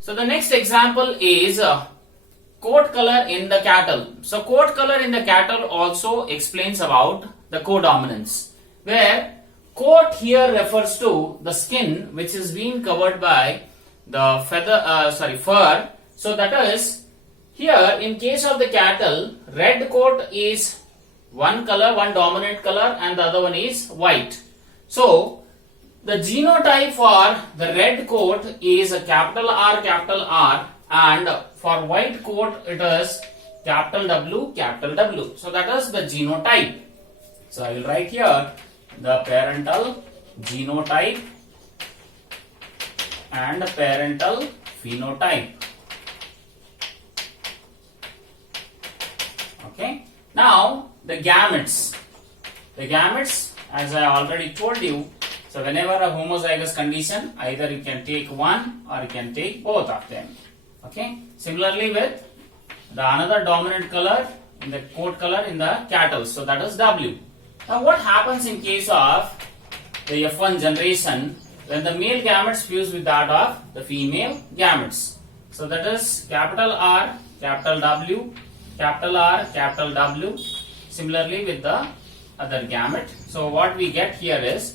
So the next example is coat color in the cattle. So coat color in the cattle also explains about the codominance, where coat here refers to the skin which is being covered by the fur. So that is, here in case of the cattle, red coat is one color, one dominant color, and the other one is white. So the genotype for the red coat is a capital R, and for white coat it is capital W. So that is the genotype. So I will write here the parental genotype and the parental phenotype. Okay. Now the gametes. The gametes, as I already told you, so whenever a homozygous condition, either you can take one or you can take both of them. Okay. Similarly with the another dominant color in the coat color in the cattle, so that is W. Now what happens in case of the F1 generation when the male gametes fuse with that of the female gametes? So that is capital R, capital W, capital R, capital W. Similarly with the other gamete. So what we get here is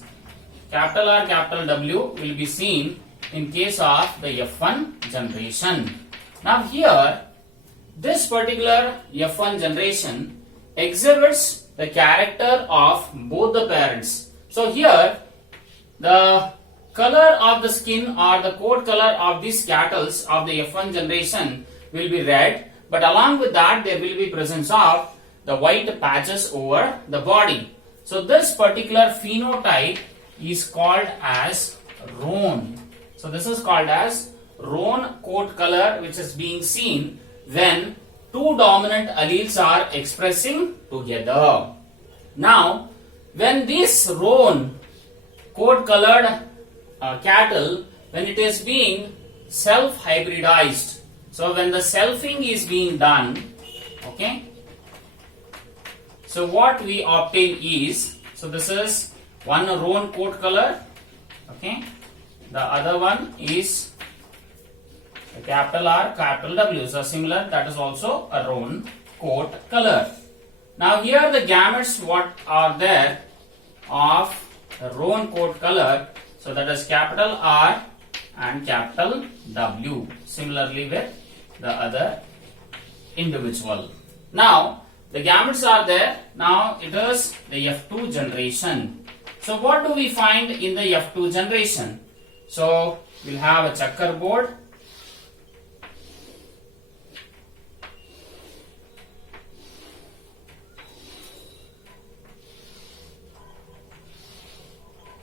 capital R, capital W will be seen in case of the F1 generation. Now here, this particular F1 generation exhibits the character of both the parents. So here, the color of the skin or the coat color of these cattle of the F1 generation will be red, but along with that there will be presence of the white patches over the body. So this particular phenotype is called as roan. So this is called as roan coat color, which is being seen when two dominant alleles are expressing together. Now, when this roan coat colored cattle, when it is being self-hybridized, so when the selfing is being done, okay, so what we obtain is, so this is one roan coat color, okay, the other one is a capital R, capital W. So similar, that is also a roan coat color. Now here the gametes what are there of the roan coat color, so that is capital R and capital W. Similarly with the other individual. Now the gametes are there. Now it is the F2 generation. So what do we find in the F2 generation? So we'll have a checkerboard.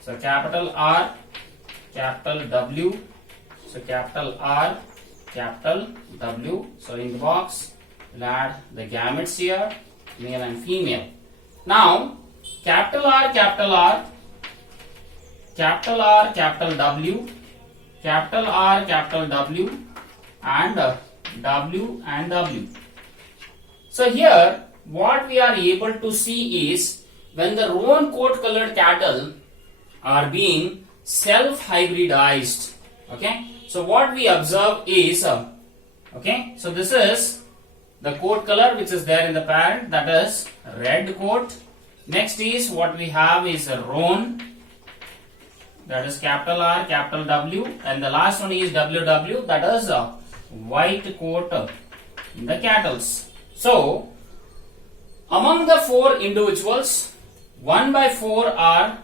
So capital R, capital W. So capital R, capital W. So in the box, we'll add the gametes here, male and female. Now capital R, capital R, capital R, capital W, capital R, capital W, and W and W. So here, what we are able to see is when the roan coat colored cattle are being self-hybridized. Okay, so what we observe is, okay, so this is the coat color which is there in the parent, that is red coat. Next is what we have is a roan, that is capital R, capital W, and the last one is WW, that is a white coat in the cattle. So among the four individuals, 1/4 are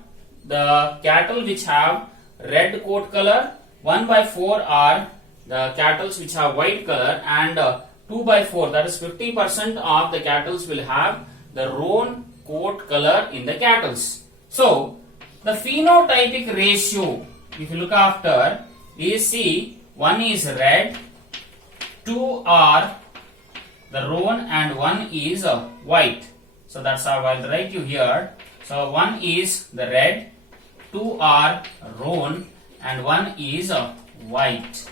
the cattle which have red coat color, 1/4 are the cattle which have white color, and 2/4, that is 50% of the cattle will have the roan coat color in the cattle. So the phenotypic ratio, if you look after, is see, one is red, two are the roan, and one is white. So that's how I'll write you here. So one is the red, two are roan, and one is white.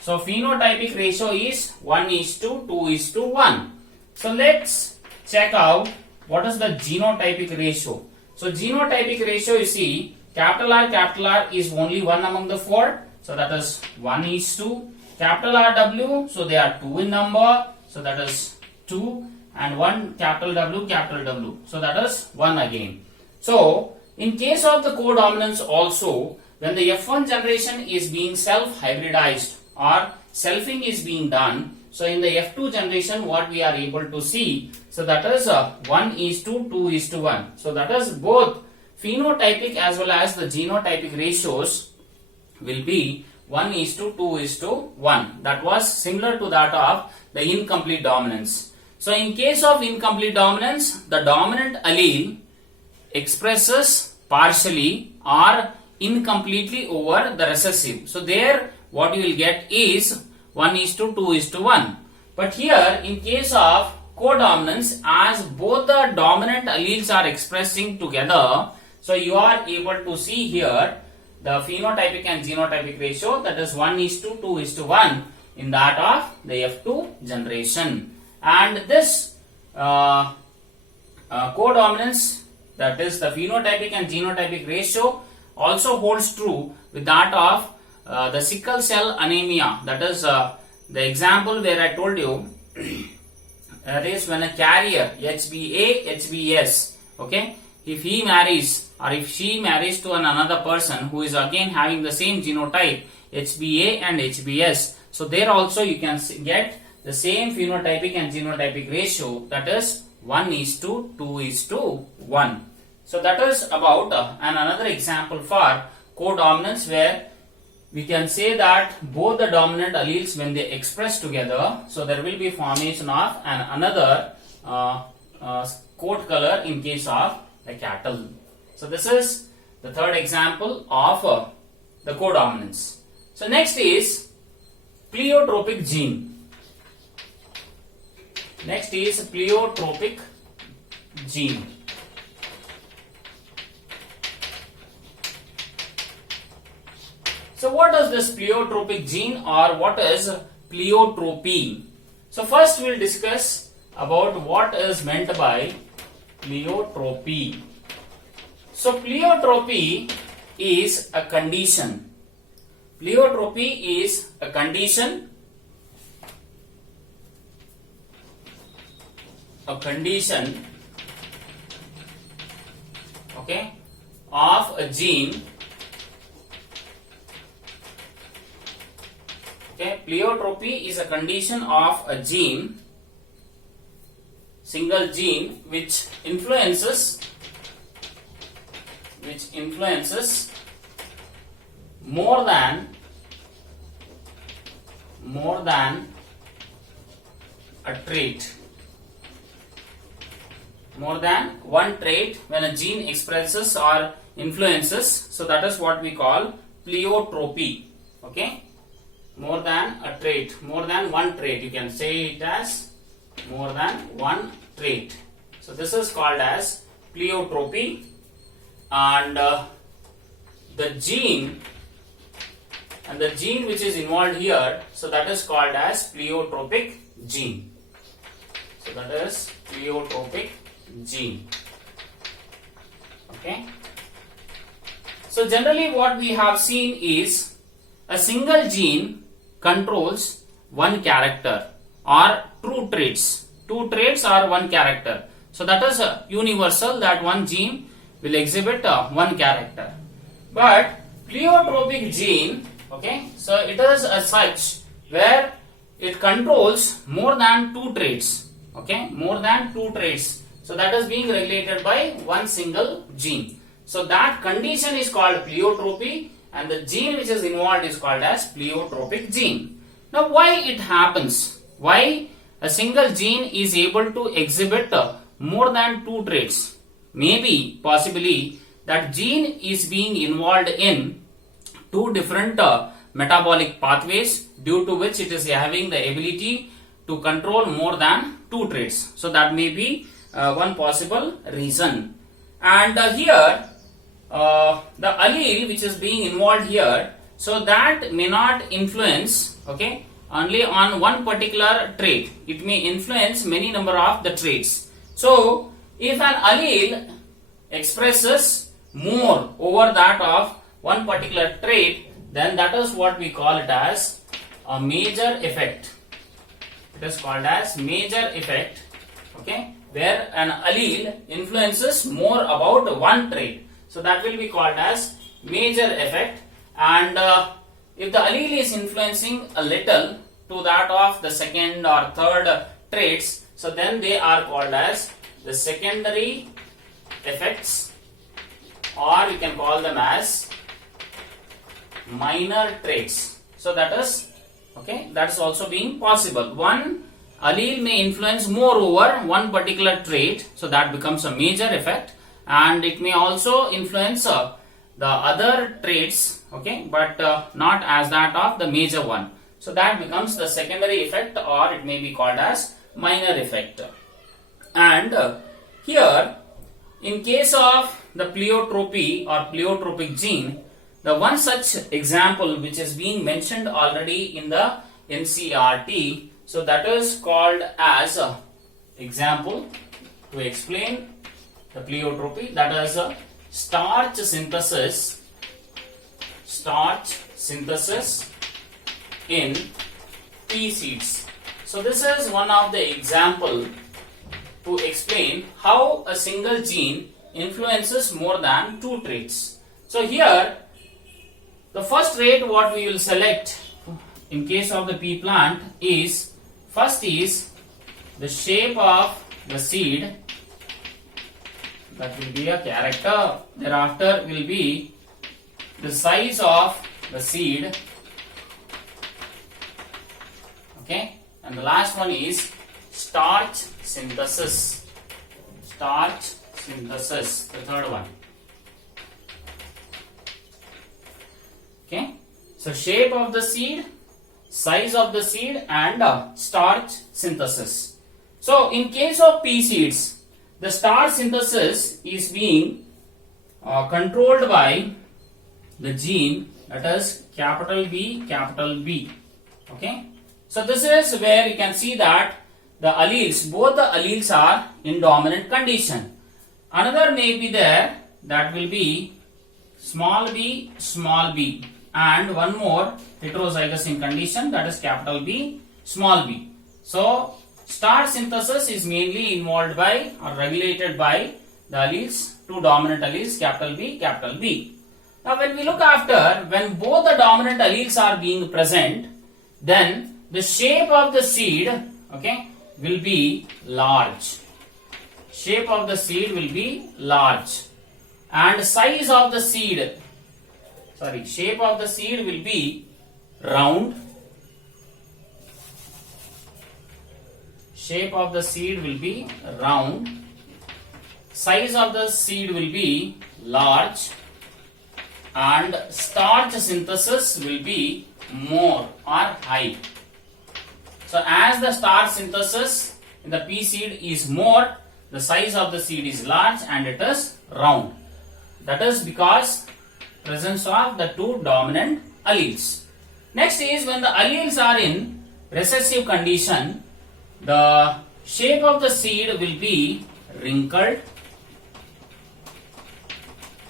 So phenotypic ratio is 1:2, 2:1. So let's check out what is the genotypic ratio. So genotypic ratio, you see, capital R is only one among the four. So that is 1:2. capital RW, so they are 2 in number, so that is 2, and 1 capital W, so that is 1 again. So in case of the codominance also, when the F1 generation is being self-hybridized or selfing is being done, so in the F2 generation what we are able to see, so that is 1:2:1. So that is both phenotypic as well as the genotypic ratios will be 1:2:1. That was similar to that of the incomplete dominance. So in case of incomplete dominance, the dominant allele expresses partially or incompletely over the recessive. So there what you will get is 1:2:1. But here in case of codominance, as both the dominant alleles are expressing together, so you are able to see here the phenotypic and genotypic ratio, that is 1:2:1 in that of the F2 generation. And this codominance, that is the phenotypic and genotypic ratio, also holds true with that of the sickle cell anemia. That is the example where I told you that is when a carrier HbA, HbS, okay, if he marries or if she marries to another person who is again having the same genotype HbA and HbS, so there also you can get the same phenotypic and genotypic ratio, that is 1:2:1. So that is about another example for codominance, where we can say that both the dominant alleles, when they express together, so there will be formation of another coat color in case of the cattle. So this is the third example of the codominance. So next is pleiotropic gene. Next is pleiotropic gene. So what is this pleiotropic gene, or what is pleiotropy? So first we will discuss about what is meant by pleiotropy. So pleiotropy is a condition. Pleiotropy is a condition okay, of a gene. Okay, pleiotropy is a condition of a gene, single gene, which influences more than a trait. More than one trait when a gene expresses or influences, so that is what we call pleiotropy. Okay, more than a trait, more than one trait, you can say it as more than one trait. So this is called as pleiotropy, and the gene which is involved here, so that is called as pleiotropic gene. So that is pleiotropic gene. Okay. So generally what we have seen is a single gene controls one character or two traits. Two traits are one character. So that is universal, that one gene will exhibit one character. But pleiotropic gene, okay, so it is as such where it controls more than two traits. Okay, more than two traits. So that is being regulated by one single gene. So that condition is called pleiotropy, and the gene which is involved is called as pleiotropic gene. Now why it happens? Why a single gene is able to exhibit more than two traits? Maybe, possibly, that gene is being involved in two different metabolic pathways, due to which it is having the ability to control more than two traits. So that may be one possible reason. And here the allele which is being involved here, so that may not influence, okay, only on one particular trait. It may influence many number of the traits. So if an allele expresses more over that of one particular trait, then that is what we call it as a major effect. It is called as major effect, okay, where an allele influences more about one trait. So that will be called as major effect. And if the allele is influencing a little to that of the second or third traits, so then they are called as the secondary effects, or you can call them as minor traits. So that is, okay, that is also being possible. One allele may influence more over one particular trait, so that becomes a major effect, and it may also influence the other traits, okay, but not as that of the major one. So that becomes the secondary effect, or it may be called as minor effect. And here, in case of the pleiotropy or pleiotropic gene, the one such example which is being mentioned already in the NCERT, so that is called as example to explain the pleiotropy, that is starch synthesis in pea seeds. So this is one of the example to explain how a single gene influences more than two traits. So here, the first trait what we will select in case of the pea plant is, first is the shape of the seed, that will be a character. Thereafter will be the size of the seed, okay, and the last one is starch synthesis, the third one, okay. So shape of the seed, size of the seed, and starch synthesis. So in case of pea seeds, the starch synthesis is being controlled by the gene, that is capital B, okay. So this is where you can see that the alleles, both the alleles are in dominant condition. Another may be there, that will be small b, and one more heterozygous in condition, that is capital B, small b. So starch synthesis is mainly involved by or regulated by the alleles, two dominant alleles, capital B. Now when we look after, when both the dominant alleles are being present, then the shape of the seed, okay, will be large. Shape of the seed will be large, and size of the seed, shape of the seed will be round. Shape of the seed will be round. Size of the seed will be large, and starch synthesis will be more or high. So as the starch synthesis in the pea seed is more, the size of the seed is large and it is round. That is because presence of the two dominant alleles. Next is when the alleles are in recessive condition, the shape of the seed will be wrinkled,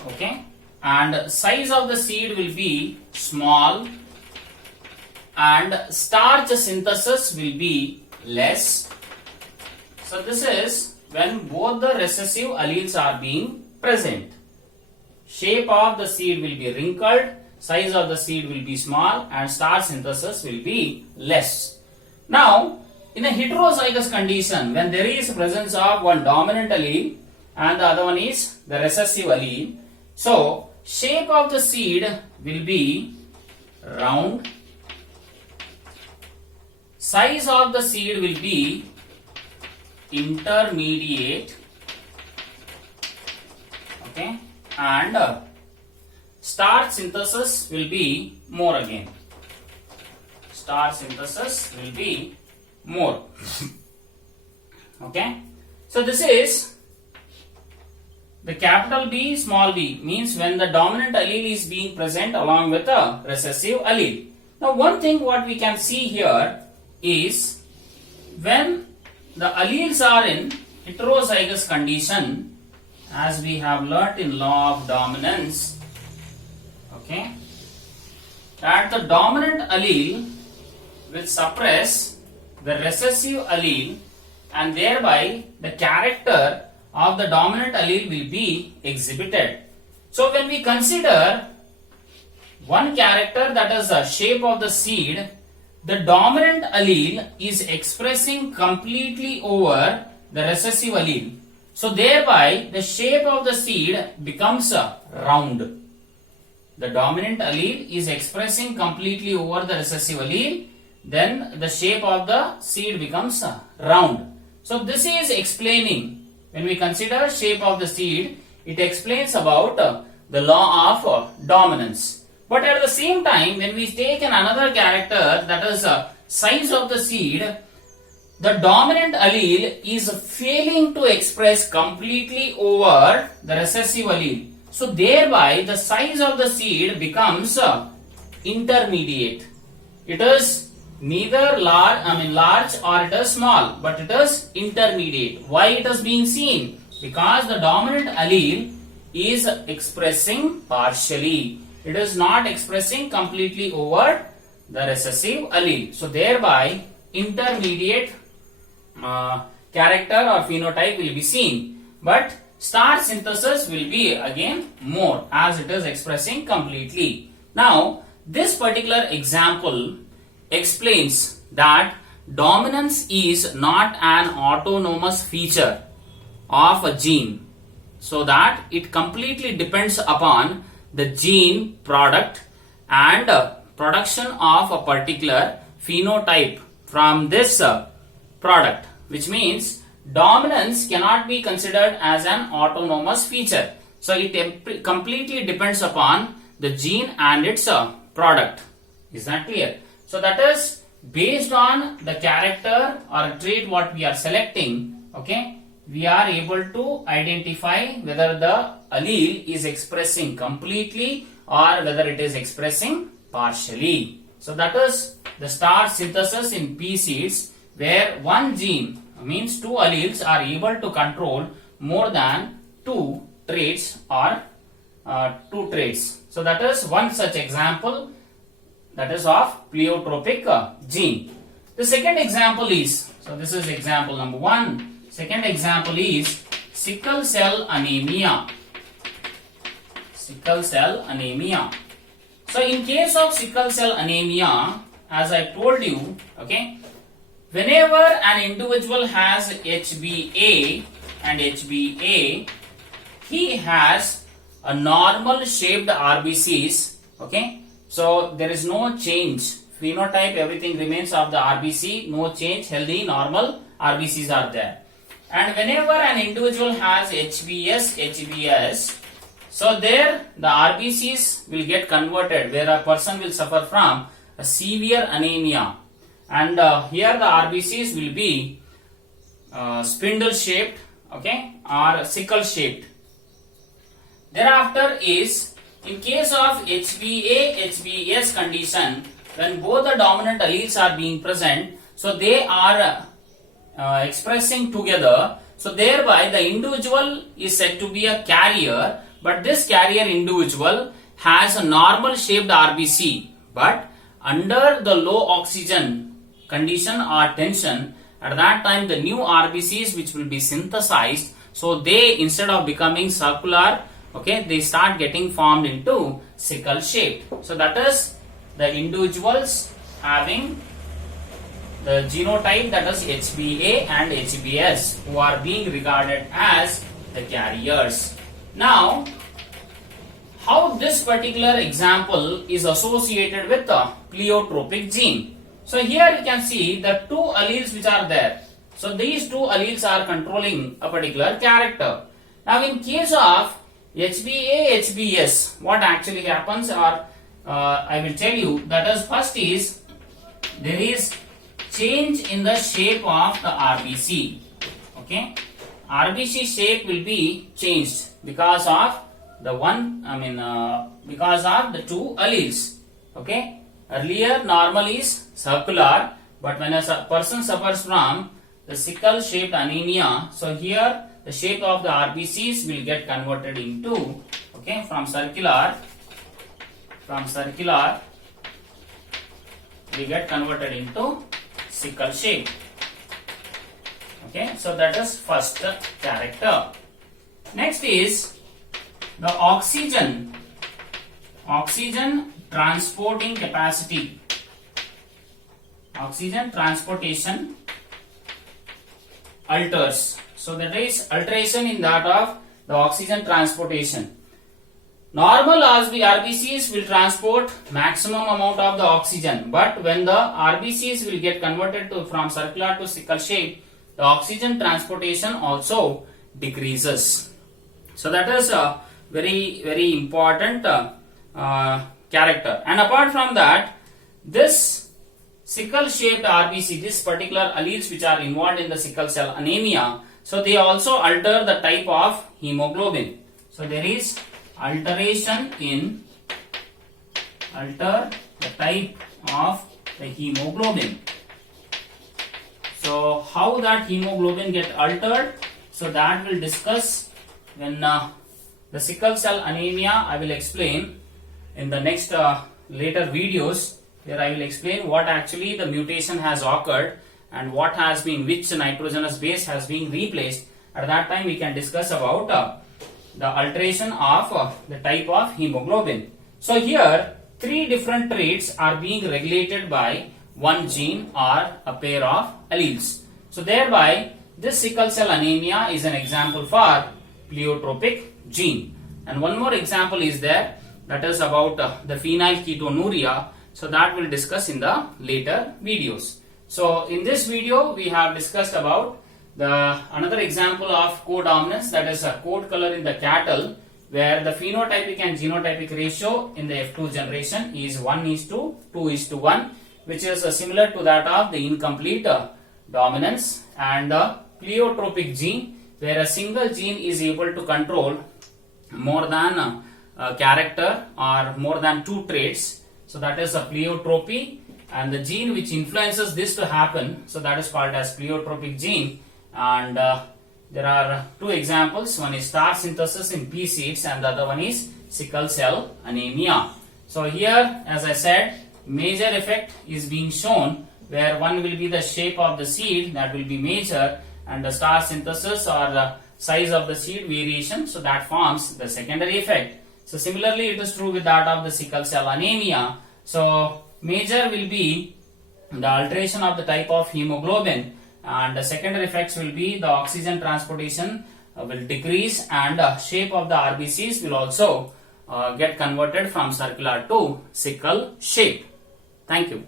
okay, and size of the seed will be small, and starch synthesis will be less. So this is when both the recessive alleles are being present. Shape of the seed will be wrinkled, size of the seed will be small, and starch synthesis will be less. Now, in a heterozygous condition, when there is presence of one dominant allele and the other one is the recessive allele, so shape of the seed will be round, size of the seed will be intermediate, okay, and starch synthesis will be more again. Starch synthesis will be more. Okay, so this is the capital B, small b, means when the dominant allele is being present along with the recessive allele. Now one thing what we can see here is when the alleles are in heterozygous condition, as we have learnt in law of dominance, okay, that the dominant allele will suppress the recessive allele, and thereby the character of the dominant allele will be exhibited. So when we consider one character, that is the shape of the seed, the dominant allele is expressing completely over the recessive allele. So thereby the shape of the seed becomes round. The dominant allele is expressing completely over the recessive allele, then the shape of the seed becomes round. So this is explaining, when we consider shape of the seed, it explains about the law of dominance. But at the same time, when we take another character, that is size of the seed, the dominant allele is failing to express completely over the recessive allele. So thereby the size of the seed becomes intermediate. It is neither large or it is small, but it is intermediate. Why it is being seen? Because the dominant allele is expressing partially. It is not expressing completely over the recessive allele. So thereby intermediate character or phenotype will be seen, but star synthesis will be again more, as it is expressing completely. Now this particular example explains that dominance is not an autonomous feature of a gene, so that it completely depends upon the gene product and production of a particular phenotype from this product, which means dominance cannot be considered as an autonomous feature. So it completely depends upon the gene and its product. Is that clear? So that is based on the character or trait what we are selecting, okay, we are able to identify whether the allele is expressing completely or whether it is expressing partially. So that is the star synthesis in pea seeds, where one gene, means two alleles, are able to control more than two traits or two traits. So that is one such example, that is of pleiotropic gene. The second example is, so this is example number 1. Second example is sickle cell anemia. Sickle cell anemia. So in case of sickle cell anemia, as I told you, okay, whenever an individual has HbA and HbA, he has a normal shaped RBCs, okay. So there is no change. Phenotype, everything remains of the RBC, no change, healthy, normal RBCs are there. And whenever an individual has HbS, HbS, so there the RBCs will get converted, where a person will suffer from a severe anemia. And here the RBCs will be spindle shaped, okay, or sickle shaped. Thereafter is, in case of HbA, HbS condition, when both the dominant alleles are being present, so they are expressing together, so thereby the individual is said to be a carrier, but this carrier individual has a normal shaped RBC, but under the low oxygen condition or tension, at that time the new RBCs which will be synthesized, so they, instead of becoming circular, okay, they start getting formed into sickle shape. So that is the individuals having the genotype, that is HbA and HbS, who are being regarded as the carriers. Now, how this particular example is associated with the pleiotropic gene. So here you can see the two alleles which are there. So these two alleles are controlling a particular character. Now in case of HbA, HbS, what actually happens, or I will tell you, that is, first is there is change in the shape of the RBC, okay. RBC shape will be changed because of the because of the two alleles, okay. Earlier normal is circular, but when a person suffers from the sickle shaped anemia, so here the shape of the RBCs will get converted into, okay, from circular will get converted into sickle shape. Okay, so that is first character. Next is the oxygen transporting capacity. Oxygen transportation alters. So there is alteration in that of the oxygen transportation. Normal RBCs will transport maximum amount of the oxygen, but when the RBCs will get converted from circular to sickle shape, the oxygen transportation also decreases. So that is a very important character. And apart from that, this sickle shaped RBC, this particular alleles which are involved in the sickle cell anemia, so they also alter the type of hemoglobin. So there is alteration in the type of the hemoglobin. So how that hemoglobin get altered, so that we'll discuss when the sickle cell anemia I will explain in the next later videos, where I will explain what actually the mutation has occurred and what has been, which nitrogenous base has been replaced. At that time we can discuss about the alteration of the type of hemoglobin. So here 3 different traits are being regulated by one gene or a pair of alleles. So thereby this sickle cell anemia is an example for pleiotropic gene. And one more example is there, that is about the phenylketonuria. So that we'll discuss in the later videos. So in this video we have discussed about another example of codominance, that is a coat color in the cattle, where the phenotypic and genotypic ratio in the F2 generation is 1:2:1, which is similar to that of the incomplete dominance, and the pleiotropic gene, where a single gene is able to control more than a character or more than 2 traits. So that is a pleiotropy, and the gene which influences this to happen, so that is called as pleiotropic gene. And there are 2 examples. One is star synthesis in pea seeds and the other one is sickle cell anemia. So here, as I said, major effect is being shown, where one will be the shape of the seed, that will be major, and the star synthesis or the size of the seed variation, so that forms the secondary effect. So similarly it is true with that of the sickle cell anemia. So major will be the alteration of the type of hemoglobin, and the secondary effects will be the oxygen transportation will decrease, and the shape of the RBCs will also get converted from circular to sickle shape. Thank you.